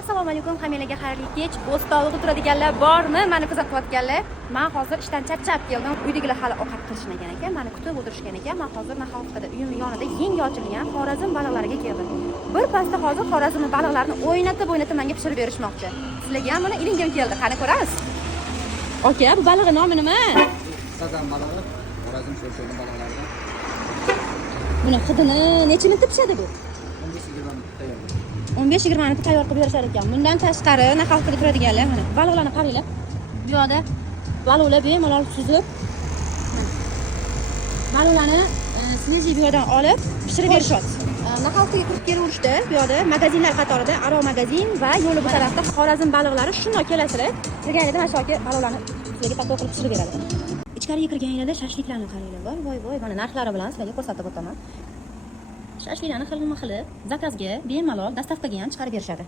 Assalomu alaykum, hammalarga xayrli kech. Bo'stonliqda turadiganlar bormi? Meni kuzatayotganlar. Men hozir ishdan charchab keldim. Uydagilar hali ovqat qilishmagan ekan, meni kutib o'tirishgan ekan. Men hozir Naxalqada uyim yonida yangi ochilgan Xorazm baliqlariga keldim. Bir pasda hozir Xorazm baliqlarini o'ynatib menga pishirib berishmoqchi. Sizlarga ham mana ilingim keldi. Qani ko'ramiz. Aka, bu balig'i nomi nima? Sazan balig'i, Xorazm sho'rshoni baliqlaridan. Buni hidini necha minutda pishadi bu? 15-20 minutda tayyor. 15-20 minutda tayyor qilib berishar ekan. Bundan tashqari Naxalqada turadiganlar mana baliqlarni qaranglar. Bu yoqda baliqlar bemalol suzib, baliqlarni svejiy bu yerdan olib pishirib berishadi. Naxalqaga kirib kelaverishdi. Bu yoqda magazinlar qatorida Aro magazin va yo'li bu tarafda Xorazm baliqlari shundoq kelasizlar. Kirganingizda mana shu yoqda baliqlarni sizlarga tato qilib pishirib beradi. Ichkariga kirganingizda shashliklarni qaranglar. Voy, mana narxlari bilan sizlarga ko'rsatib o'taman. Shashliklarni xilma-xili zakazga bemalol dastavkaga ham chiqarib berishadi.